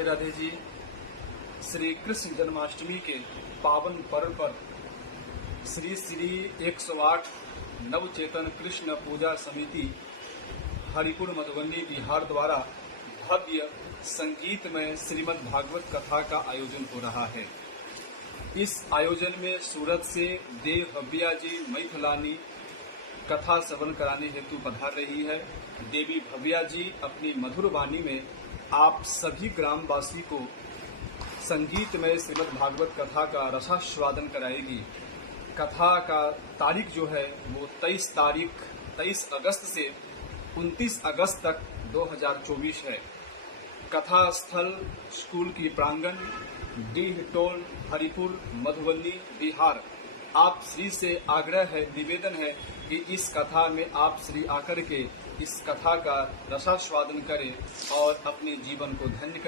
राधे राधे जी। श्री कृष्ण जन्माष्टमी के पावन पर्व पर श्री श्री 108 नवचेतन कृष्ण पूजा समिति हरिपुर मधुबनी बिहार द्वारा भव्य संगीतमय श्रीमद् भागवत कथा का आयोजन हो रहा है। इस आयोजन में सूरत से देव भव्या जी मैथिलानी कथा श्रवण कराने हेतु पधार रही है। देवी भव्या जी अपनी मधुर वाणी में आप सभी ग्रामवासी को संगीतमय श्रीमद् भागवत कथा का रसास्वादन कराएगी। कथा का तारीख जो है वो 23 अगस्त से 29 अगस्त तक 2024 है। कथा स्थल स्कूल की प्रांगण डीह टोल हरिपुर मधुबनी बिहार। आप श्री से आग्रह है, निवेदन है कि इस कथा में आप श्री आकर के इस कथा का रसास्वादन करें और अपने जीवन को धन्य करें।